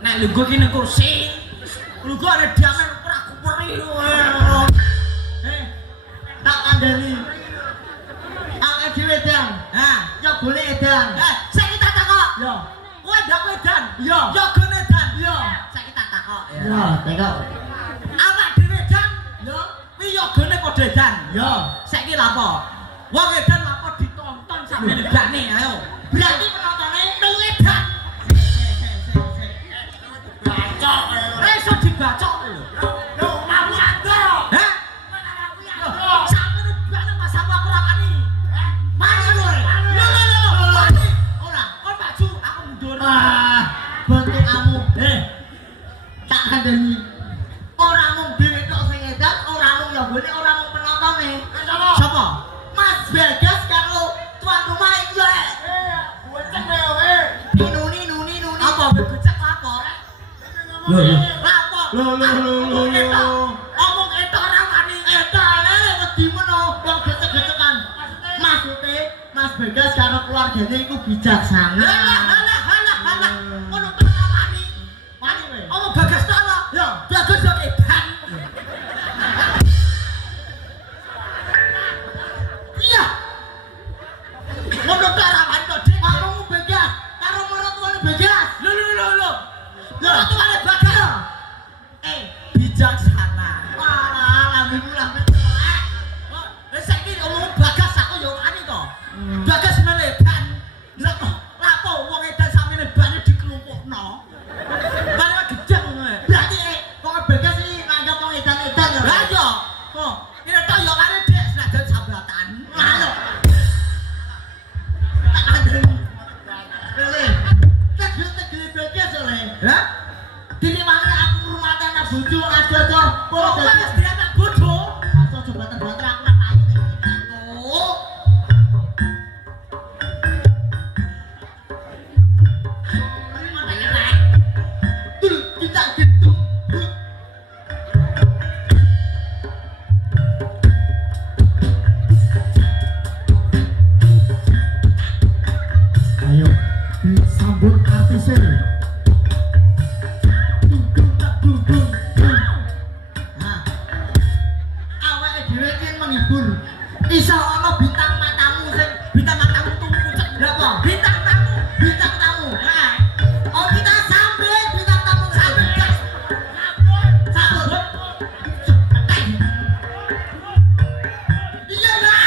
Nek lungguh ki ning kursi. Lungguh ada diamen ora kuperi. Tak kandhani. Awake dhewe edan. Ya boleh edan. Saiki tak takok. Yo. Kowe ndak edan? Yo. Yo gone edan. Yo. Saiki tak takok. Yo, tekok. Awak dhewe edan? Yo. Pi yo gone padha edan. Yo. Saiki lha apa? Wong edan lha apa ditonton sampe negane ayo. Berarti penontonnya lu edan. Bacok. Iso dibacok lho. Lho, mau ado. Hah? Sampe bane Mas aku ora kani. Mari kowe. Lho. Mari. Ora, kon maju, aku mundur. Bantu kamu. Tak kandhani. Ora mung dhewe tok sing edan, ora mung ya gone, ora mung penontone. Sapa? Mas Bagas karo tuan rumah iki lho. Bocek kowe. Nuni. Apa becek lapor? Lho. Lapor. Lho. Omong etok ora wani. Etane wedi meno wong gecek-gecekan. Maksude Mas Bagas karo keluargane iku bijaksana. Halah. Ngono tenan wani. Wani kowe. Omong Bagas tok lho. Yo. Bagas yo edan. Iya. Ngono tok ora wani kok, Dik. Ngomongmu Bagas karo maratuane Bagas. Lho. Ora tuane Bagas. Bijaksana. Wah, lambemu lambe. Saiki omong Bagas aku yo wani to. Bagas meneh edan. Lapo wong edan samene bane dikelompokno. Bane gedeng ngono. Berarti kok Bagas iki nanggap wong edan-edan ya. Lah yo. Ini tok yo kare Dik senajan sambatan. Ayo. Tak kandhani. Oleh. Tegel Bagas oleh. Hah? Dene wae aku ngurmati anak bojo aja-aja. Kok wis diatak bodo? Masa jabatan-jabatan aku nak payu ning oh. Kita gitu. Ayo disambut artisnya. Awake dhewe ki menghibur. Iso ana bintang matamu sing bintang matamu tuh pucet berapa? Bintang tamu. Oh kita sambut bintang tamu sambut gas. Sambut. Iya lah.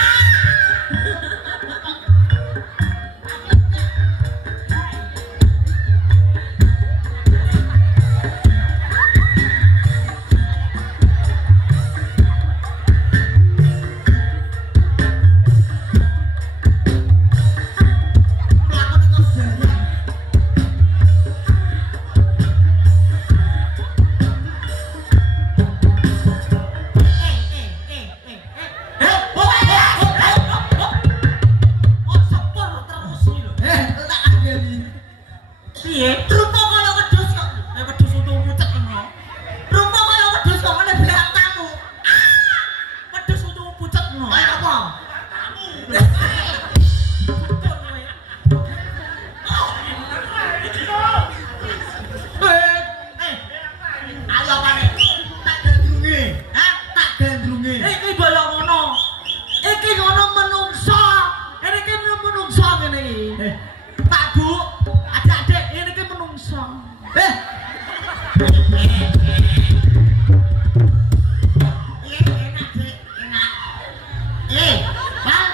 Piye? Rupa kaya wedhus kok. Wedhus untung pucet ngono. Rupa kaya wedhus kok ngene bilang tamu. Wedhus untung pucet ngono. Kaya apa? Ayo pane. Tak gandrunge. Tak gandrunge. Iki boyo ngono. Iki ngono menungso. Iki menungso ngene iki. Pak Bu, adik-adik ini ki menungso. Enak, Dik. Enak. Bang.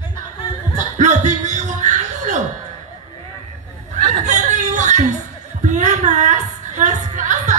Enak. Lho diwi wong ayu lho. Ini wong piye Mas? Mas kerasa.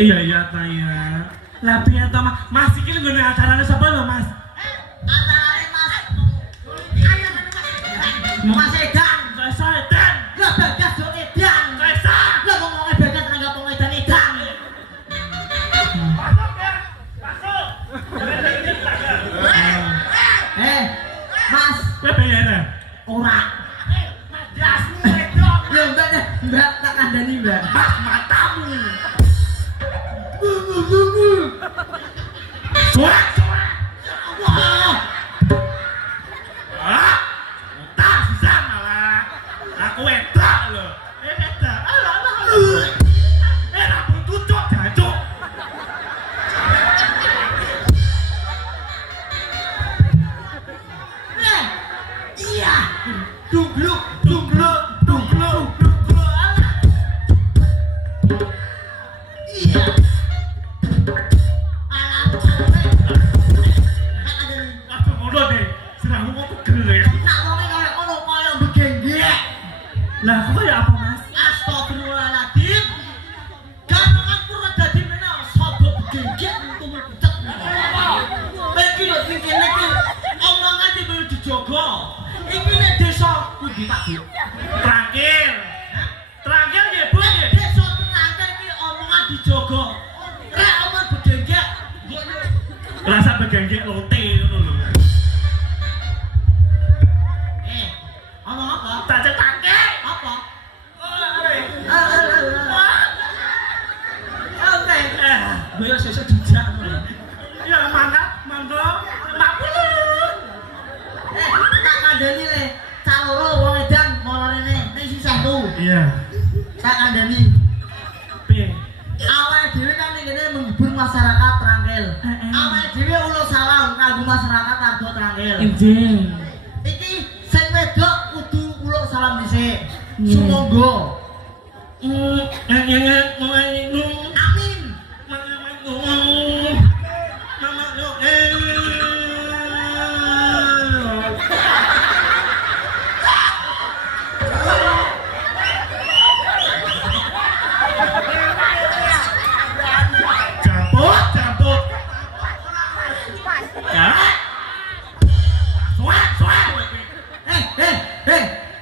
Iya tanya. Lah ternyata Mas iki nggone acarane sapa lho Mas? Acarane Mas Edan. Mas Edan. Lah Bagas yo Edan. Kaisar. Lah ngomongnya Bagas nang ngomong Edan Edan. Masuk ya. Masuk. Mas, Kowe bayar. ora. Mas jasmu wedok. Ya Mbak tak kandhani Mbak. Mas matamu. Suara. Wah. Ah. Tak sisa malah. Aku wedok lho. Wedok. Alah. Ra butuh jancuk. Iya. Dugluk. Iya. Aduh ngono deh. Serahmu kok pegel ya. Nak wonge kaya ngono kaya begenggek. Lah kok kaya apa Mas? Astagfirullahaladzim. Ganongan pura dadi meneh sapa begenggek untumu pucet. Iki lho sing kene iki omongan iki perlu dijogo. Iki nek desa kudu Pak Bu. Terakhir. Terakhir nggih Bu nggih. Desa terakhir iki omongan dijogo. Rek omong begenggek. Rasa begenggek lote ngono lho. Omong apa? Tak cetake. Apa? Oi. Oke. Gue ya sesuk dijak. Ya mangga. Makul. Tak kandhani le. Caloro wong edan mono rene. Ning sisih tuh. Iya. Tak kandhani. Piye? Awake dhewe kan ning kene menghibur masyarakat Trangkil. Awake dhewe ulo salam kanggo masyarakat Argo Trangkil. Enjing. Iki sing wedok kudu ulo salam dhisik. Sumangga. Amin. Jambut. Ya. Suat.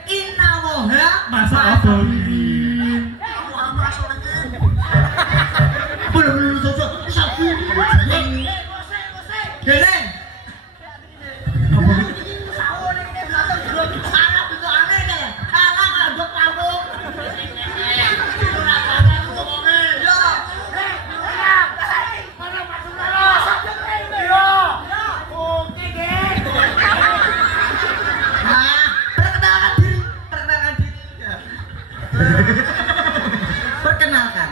Inna woha Masa apa ini? belum sosok sabu. Gene. Apa? Anak bentuk aneh deh. Anak ngandok kampung. Perkenalkan.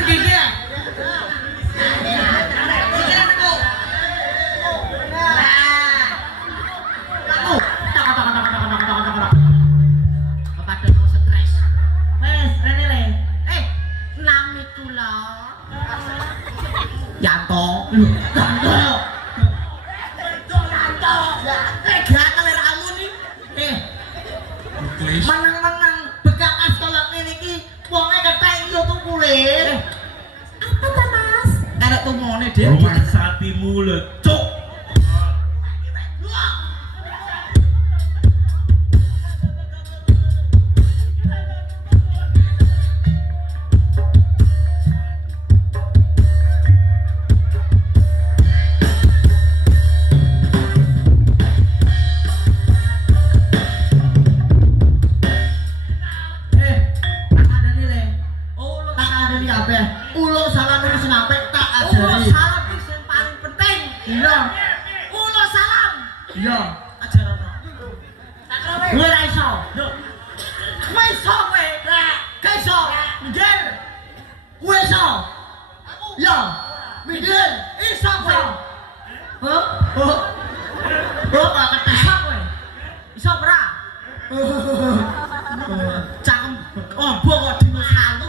Begini ya. Menang-menang bekas kolak ini ki wonge kethek yo tuh kulit. Apa ta Mas? Arek tumone dhewe. Rumah satimu lecuk. Ulo salam itu sing apik tak ajari. Ulo salam itu sing paling penting. Iya. Ulo salam. Iya. Ajaran. Kowe ra iso. Yo. Kowe iso kowe. Kowe iso. Minggir. Kowe iso. Yo. Minggir. Iso kowe. Oh. Kok ketesok kowe. Iso ora? Cangkem. Oh, kok dimus kalu.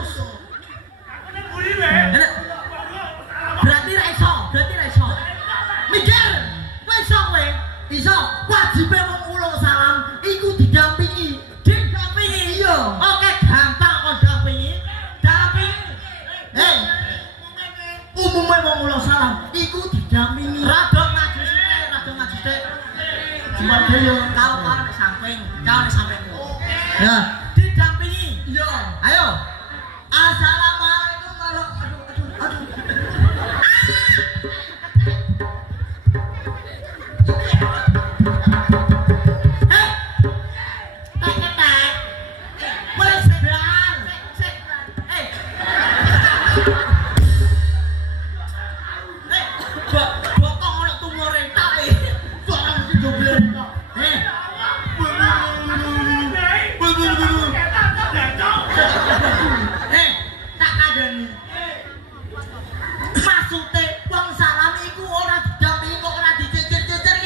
oke yo. Kau di samping, kau di sampingku. Ya. Didampingi. Iya. Ayo. Assalamualaikum aduh.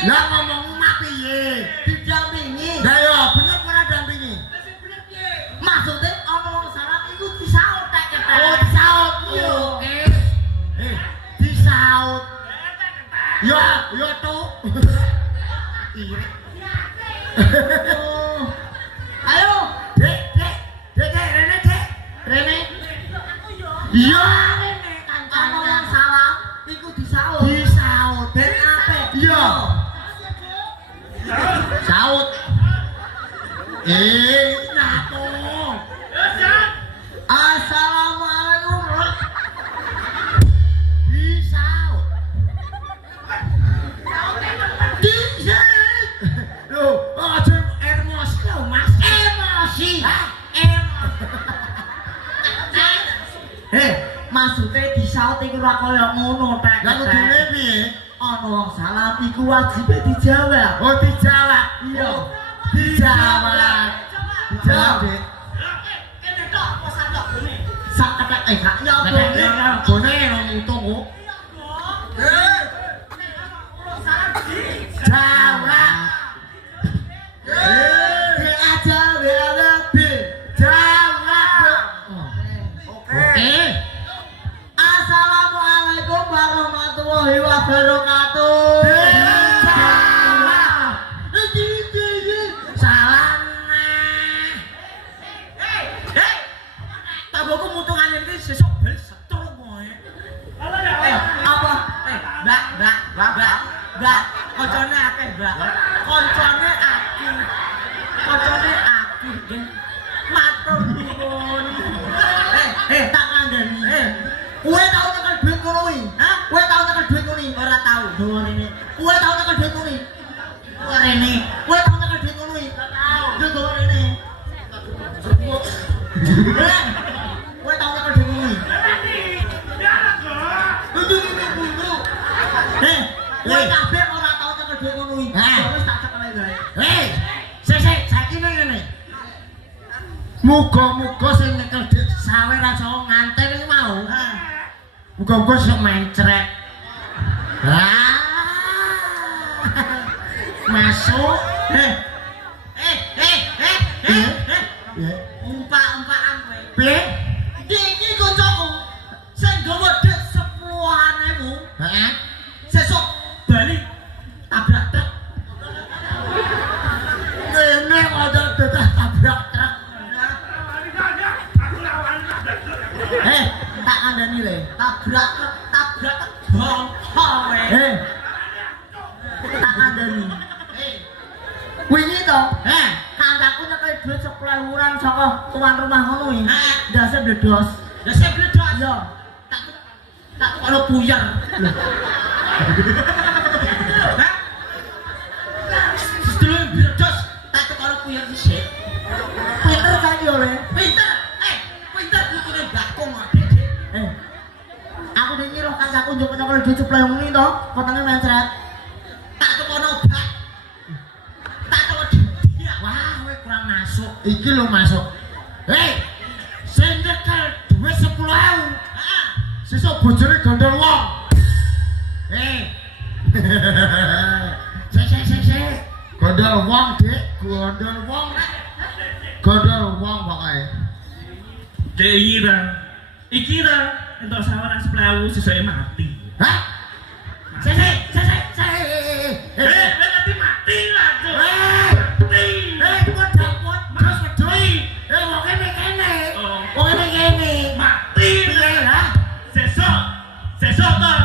Lah ngomong mak piye? Didampingi. Lah yo bener ora dampingi. Maksudnya omong salah iku disaut tak ketek. Oh, disaut. Oke. Disaut. Yo tuh. Iya. Ayo, Dek, Rene, Dek. Rene. Iya, Rene kan omong salah iku disaut. Disaut. Den ape? Iya. Saut. Nato. Assalamualaikum. Disaut. Loh, aja emosi lho, Mas. Emosi. Maksudnya disaut iku ora kaya ngono, Tek. Lah kudune piye? Ana wong salah iku wajibe dijawab. Oh, dijawab. Iya. Dijawab. Dijawab, Dik. Kene tok apa sadok gone? Sak ketek gak ya apa gone nang utung kok. Jawab. Aja WAB. Jawab. Oke. Assalamualaikum warahmatullahi wabarakatuh. Salam. Hei. Taboku mutungan iki sesuk bel setruk moe. Apa? Mbak. Koncone akeh, Mbak. Koncone aku. Matur nuwun. Tak kandhani. Kowe tau nyekel dhuwit ngono kuwi? Hah? Kowe tau nyekel dhuwit ngono kuwi? Ora tau. Dawa rene. Kowe tau nyekel dhuwit ngono kuwi? Ora rene. Kowe tau nyekel dhuwit ngono kuwi? Ora tau. Yo dawa rene. Kowe tau nyekel dhuwit ngono kuwi? Kowe kabeh ora tau nyekel dhuwit ngono kuwi. Wis tak cekel wae. Sik, saiki ngene. Muga-muga sing nyekel dhuwit sawe ra iso nganten iki mau. Muga-muga sok mencret. Masuk. Umpak-umpakan kowe. Piye? Iki kancaku sing gawe dhek 10.000. Heeh. Sesuk bali tabrak truk. Kene ada teteh tabrak truk. Tak kandhani le. Tabrak bongko kowe. Tak kandhani. Wingi to, kancaku nyekel dhuwit 10.000 saka tuan rumah ngono iki. Ndase bledos. Lah bledos. Iya. Tak ono buyar. Hah? Sedulur bledos tak ono buyar dhisik. Pinter kan yo le. Pinter. Pinter putune bakung Dik. Aku dene roh kancaku njuk nyekel dhuwit 10.000 ngene to, potongnya mencret. Tak tukono obat. Tak tukono dia. Wah, kowe kurang masuk. Iki lho masuk. Sing nyekel dhuwit 10.000. Heeh. Sesuk bojone gondol wong. Sik. Gondol wong, Dik. Gondol wong. Gondol wong pokoke. Iki ra entuk sawaran 10.000 sesuke mati. Hah? Sik. Nanti mati lah tuh. Mati. Kok dapet mas wedhus. Wong kene. Wong kene. Mati lah. Sesuk to.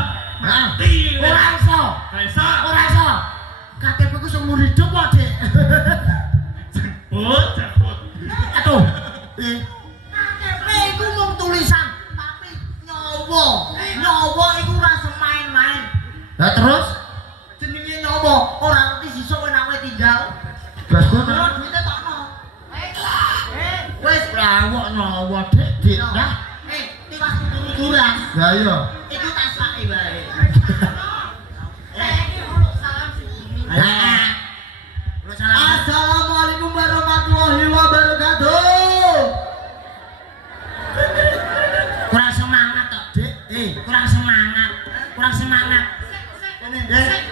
Mati. Ora iso. Besok. Ora iso. KTP ku seumur hidup kok, Dik. Bocah. Aduh. KTP iku mung tulisan, tapi nyawa iku ora semain-main. Lah terus jenenge nyawa ora ngerti sisuk enak wae tinggal. Blas kok duite tokno. Wes lawok nyawa Dik, dah. Tiwas kudu kurang. Lah iya. Iku tas pake wae. Assalamualaikum warahmatullahi wabarakatuh. Kurang semangat toh, Dik. Kurang semangat. Kurang semangat. Ini, Dek.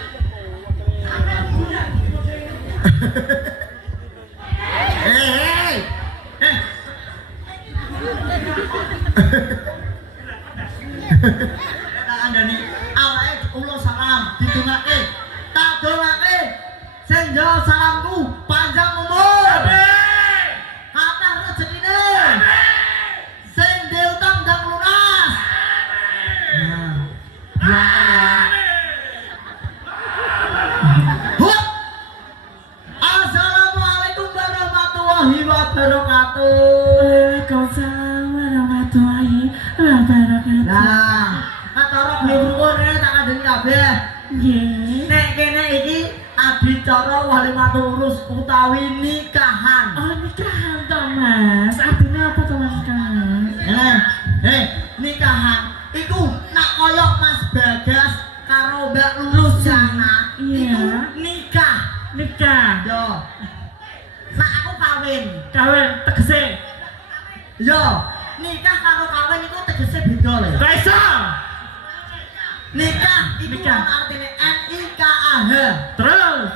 Tak andani awake ulo salam didongake. Tak dongake. Sing jawab salamku panjang umur. Kathah rezekine. Sing diutang dan lunas. Assalamualaikum warahmatullahi wabarakatuh. Waalaikumsalam warahmatullahi wabarakatuh. Nah, katara blurun tak kandhani kabeh. Nggih. Nek kene iki adicara walimatul urus utawi nikahan. Oh, nikahan toh, Mas. Artinya apa toh, Mas? Nikahan iku nak koyo Mas Bagas karo Mbak Luciana. Iya. Iku nikah. Nikah. Yo. Nak aku kawin. Kawin tegese. Yo, nikah karo kawin iku tegese beda lho. Kaisa. Nikah iku Nikah. artine NIKAH. Terus.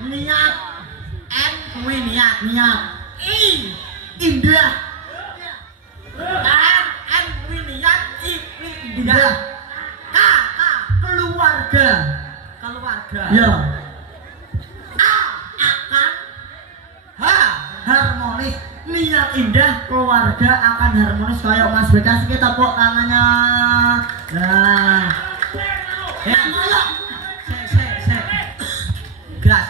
Niat. Kuwi niat. Indah. Kuwi niat. Indah. Keluarga. Ya. Akan harmonis. Niat indah, keluarga akan harmonis kayak Mas Bekas. Kita tepuk tangannya. Nah. Ayo. Sek. Gas.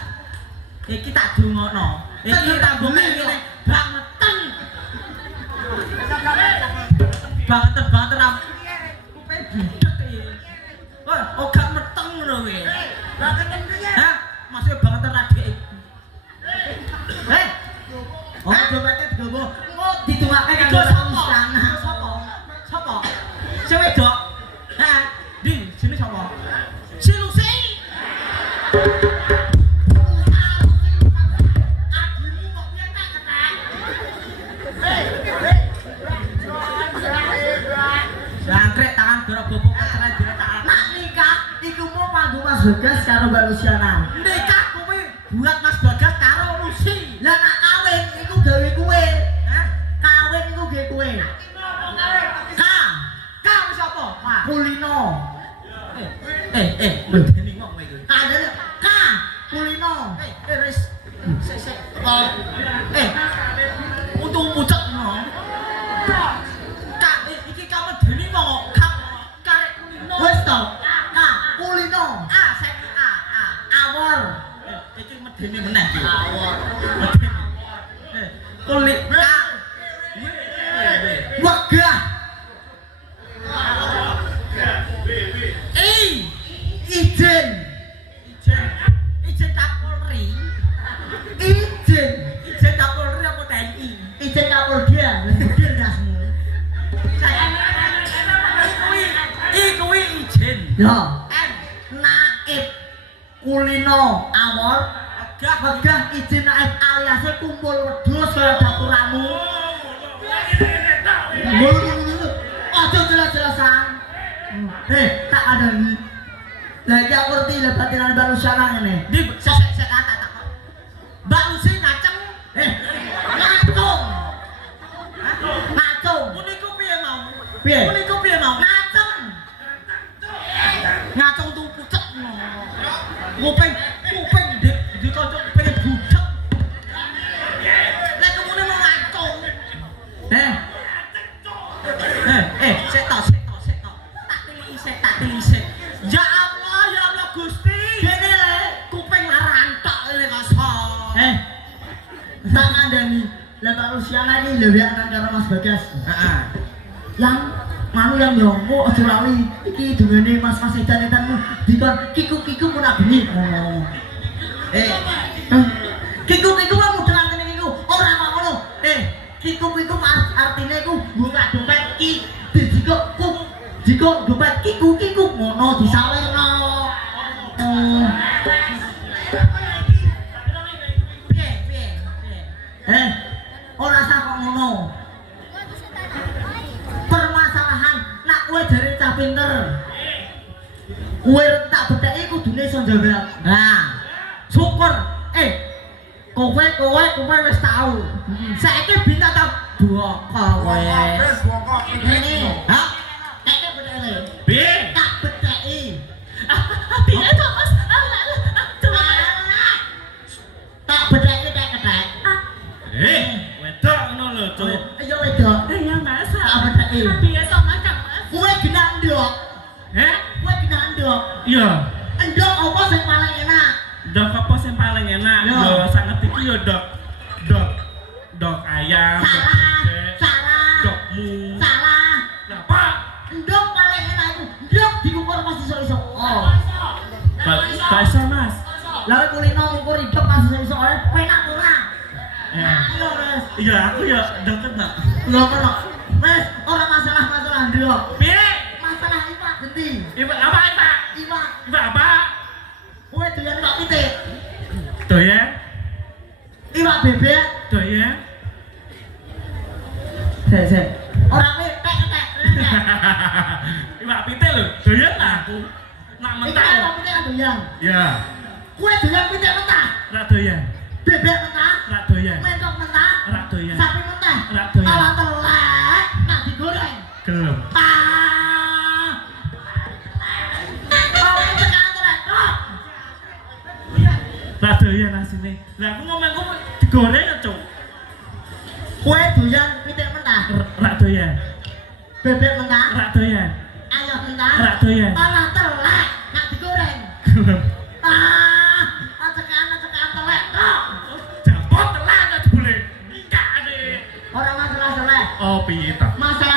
Iki tak dungokno. Iki tak mbok ngene bangetan. Banget ram. Kupe budek iki. Wah, ora meteng ngono kuwi. Bangetan piye? Hah? Maksud bangetan radike. Oh, dompetnya digowo. Engko ditungake kanggo istana. Sopo? Sing wedok. Hah? Di sini sapa? Si Lucy. Adimu kok piye tak ketek? Jangkrik tangan dorok bobok keteran diletakake. Nak nikah iku mau kanggo Mas Bagas karo Mbak Luciana. Nikah kuwi buat Mas Bagas karo Lucy. Lah nak kawin iku gawe kuwe. Hah? Kawin iku gawe kuwe. Ka wis apa? Kulino. Medeni wong kowe iki. Ka kulino. Wis. Sik. Untung pucet no. Ka iki kamu deni wong kok karek kulino. Wis to. Ka kulino. Saiki awor. Iki medeni meneh iki. Awor. Kulit. Wegah. Ijen Kapolri. Ijen Kapolri apa TNI? Ijen Kapolda. Bener dasmu. Kuwi ijen. Yo. Naib kulino awor. Wegah ijen naib alias kumpul wedhus kaya dapuramu. Aja jelas-jelasan. Tak ada ni. Lagi aku ngerti lah batinan Mbak Luciana ngene. Di sek tak. Mbak Lucy ngaceng. Ngacung. Niku piye mau? Ngaceng. Ngacung tuh pucet no. Kuping dicocok pengen budek. Lek kemune mau ngacung. Sek tok. Tak pilih sek. Ya Allah, anak ini lebih anak karo Mas Bagas. Heeh. Yang mau yang nyompo aja lali. Iki dungane Mas-mas edan-edanmu dikon kiku-kiku mun nak bengi. Kiku-kiku mau dengan ngene iku ora kok ngono. Kiku-kiku artine iku buka dompet ki dijikok kuk. Jika dompet kiku-kiku ngono disawerno. Piye? Ora sah kok ngono. Permasalahan nak kowe jare cah pinter. Kowe tak bedheki kudune iso njawab. Nah, syukur. Kowe wis tau. Saiki bintang tak dua kowe. Ini, ha? Saiki bedheki. Piye? Tak bedheki. Piye to Mas? Tak bedheki tak kethek. Wedok ngono lho, Cuk. Ayo wedok. Iya Mas. Tak bedheki. Piye to Mas? Kowe genah ndok. Kowe genah ndok. Iya. Ndok apa sing paling enak? Dok apa sing paling enak? Yo. Yo sanget iki yo dok ayam, dok bebek, Salah. dokmu. Salah. Lah, Pak. Ndok paling enak itu. Ndok diukur masih iso-iso. Oh. Bahasa Mas. Lah kulino ngukur ndok masih iso-iso penak ora. Ayo, Mas. Iya, aku ya deket nak. Lho kok. Mas, ora masalah ndok. Piye? Masalah iwak genti. Ibu apa, Pak? Iwak. Ibu apa? Kowe doyan iwak pitik. Doyan, Iwak bebek. doyan. Sek. Ora kowe tek-tek. Iwak pitik lho, doyan lah aku. Nak Iki mentah. iwak pitik kan doyan. Ya, Kowe doyan pitik mentah. rak doyan, Bebek mentah. rak doyan, Mentok mentah. rak doyan, Sapi mentah. rak doyan. Ala telek. Nak digoreng. Gelem. Rak doyan asine. Lah aku ngomong aku digoreng ya, Cuk. Kowe doyan pitik mentah, Rak doyan, bebek mentah, rak doyan, ayam mentah, rak doyan. malah telek, nak digoreng. Gelem. Acekan telek kok. Jambot telah gak boleh. Nikah deh. Orang masalah telek, Oh, piye ta? masalah